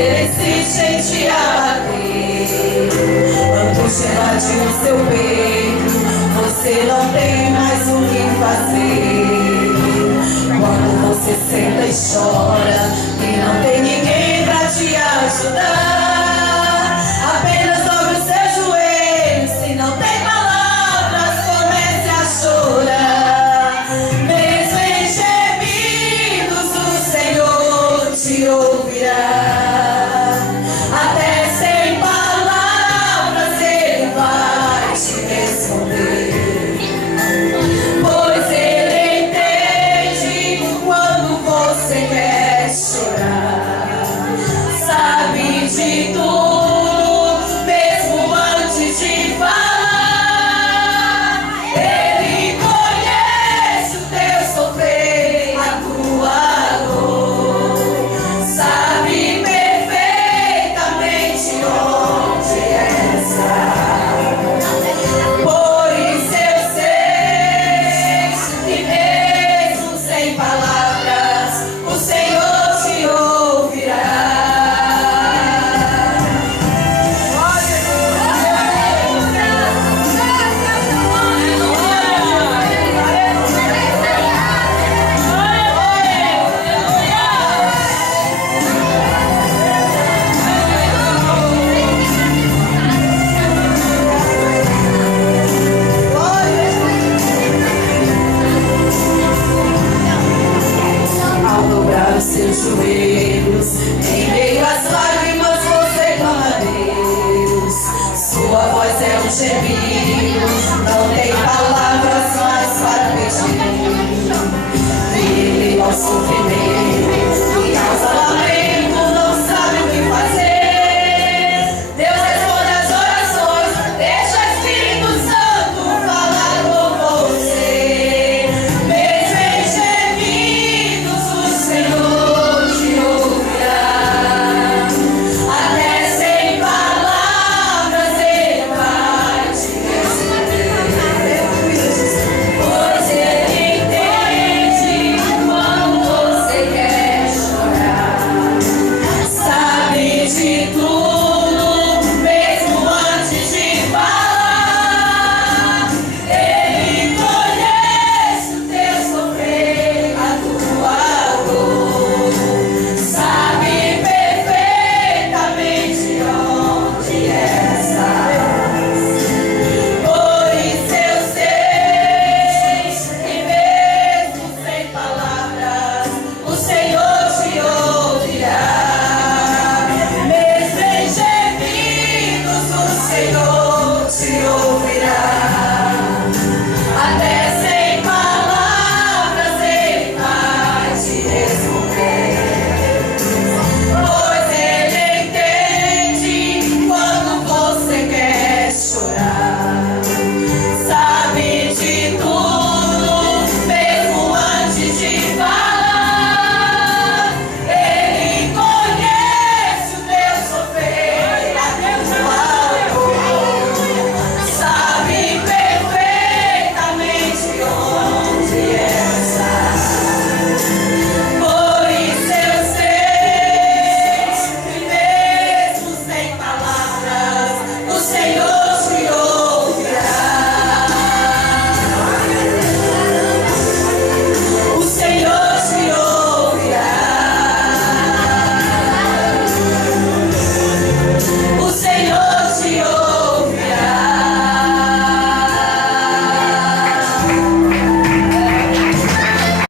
insiste em te abater. Angústia invadiu o seu peito, você não tem mais o que fazer. Quando você senta e chora e não tem ninguém pra te ajudar, apenas dobre os seus joelhos. Se não tem palavras, comece a chorar. Mesmo em gemidos, o Senhor te ouvirá. De tudo, mesmo antes de falar, Ele conhece o teu sofrer, a tua dor, sabe perfeitamente onde está. Por isso eu sei que mesmo sem palavras, o Senhor te ouvirá. Seus joelhos, em meio às lágrimas você clama a Deus. Sua voz é um gemido.